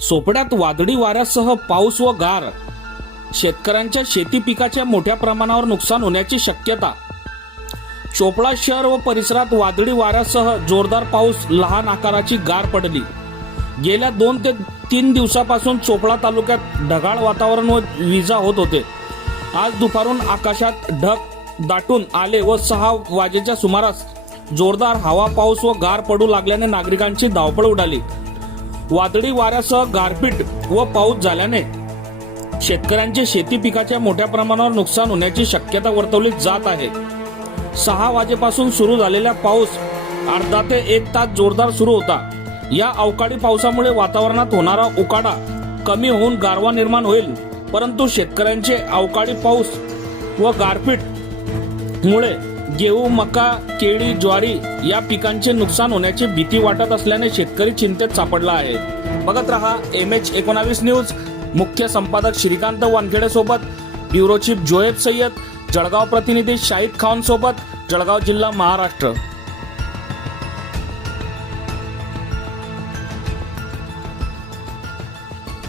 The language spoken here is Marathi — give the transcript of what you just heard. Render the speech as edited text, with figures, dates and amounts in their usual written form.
सोपड्यात वादळी वाऱ्यासह पाऊस व गार, शेतकऱ्यांच्या शेती पिकाच्या मोठ्या प्रमाणावर नुकसान होण्याची शक्यता. चोपडा शहर व परिसरात वादळी वाऱ्यासह जोरदार पाऊस, लहान आकाराची गार पडली. गेल्या 2 ते 3 दिवसापासून चोपडा तालुक्यात ढगाळ वातावरण व विजा होत होते. आज दुपारून आकाशात ढग दाटून आले व 6 वाजेच्या सुमारास जोरदार हवा, पाऊस व गार पडू लागल्याने नागरिकांची धावपळ उडाली. वादळी वाऱ्यासह गारपीट व पाऊस झाल्याने शेतकऱ्यांचे शेती पिकाच्या मोठ्या प्रमाणावर नुकसान होण्याची शक्यता वर्तवली जात आहे. 6 वाजेपासून सुरू झालेला पाऊस अर्धा ते 1 तास जोरदार सुरू होता. या अवकाळी पावसामुळे वातावरणात होणारा उकाडा कमी होऊन गारवा निर्माण होईल, परंतु शेतकऱ्यांचे अवकाळी पाऊस व गारपीट मुळे गहू, मका, केळी, ज्वारी या पिकांचे नुकसान होण्याची भीती वाटत असल्याने शेतकरी चिंतेत सापडला आहे. बघत रहा MH19 न्यूज. मुख्य संपादक श्रीकांत वानखेडे सोबत ब्युरो चीफ जोएब सय्यद, जळगाव प्रतिनिधी शाहिद खान सोबत, जळगाव जिल्हा, महाराष्ट्र.